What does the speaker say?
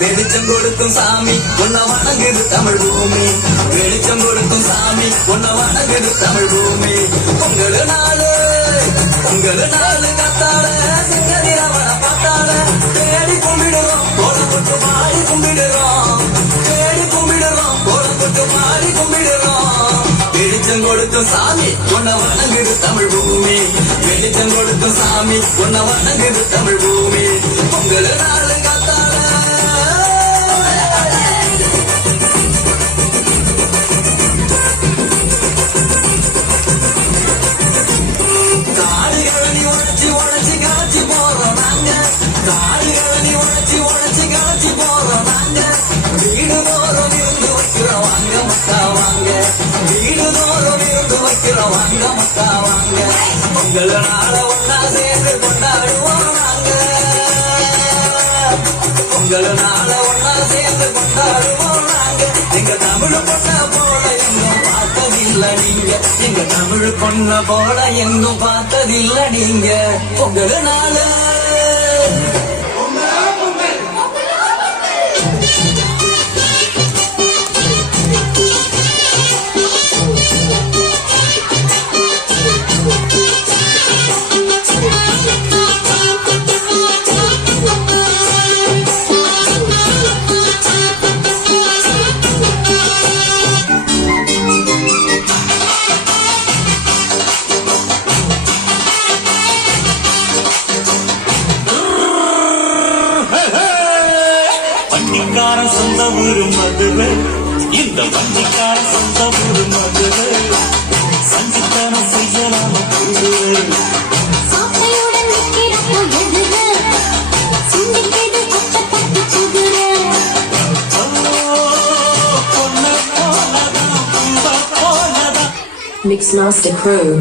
வெளிச்சம் கொடுக்கும் சாமி உன்னை வணங்குது தமிழ் பூமி. வெளிச்சம் கொடுக்கும் சாமி உன்னை வணங்குது தமிழ் பூமி. பொங்கல் நாளு கத்தாட சிங்கதிரவன பார்த்தாட தேடி கும்பிடுறோம் கோலம் போட்டு மாறி கும்பிடுறோம். தேடி கும்பிடுறோம் கோலம் போட்டு மாறி கும்பிடுறோம். வெளிச்சம் கொடுக்கும் சாமி உன்னை வணங்குது தமிழ் பூமி. வெளிச்சம் கொடுக்கும் சாமி உன்னை வணங்குது தமிழ் பூமி. பொங்கல் நாளு கத்தாட பொங்கல் நாள ஒன்னா சேர்ந்து கொண்டாடுவோம் நாங்க. பொங்கல் நாள ஒன்னா சேர்ந்து கொண்டாடுவோம் நாங்க. எங்க தமிழ் பொண்ண போல எங்கும் பார்த்ததில்லை நீங்க. எங்க தமிழ் பொண்ண போல எங்கும் பார்த்ததில்லை நீங்க. பொங்கல் நாள வண்டிக்காரன் சொந்த ஊரு மதுரை. இந்த வண்டிக்காரன் சொந்த ஊரு மதுரை. சஞ்சித்தனம் செய்யலாம Mix Master Crew.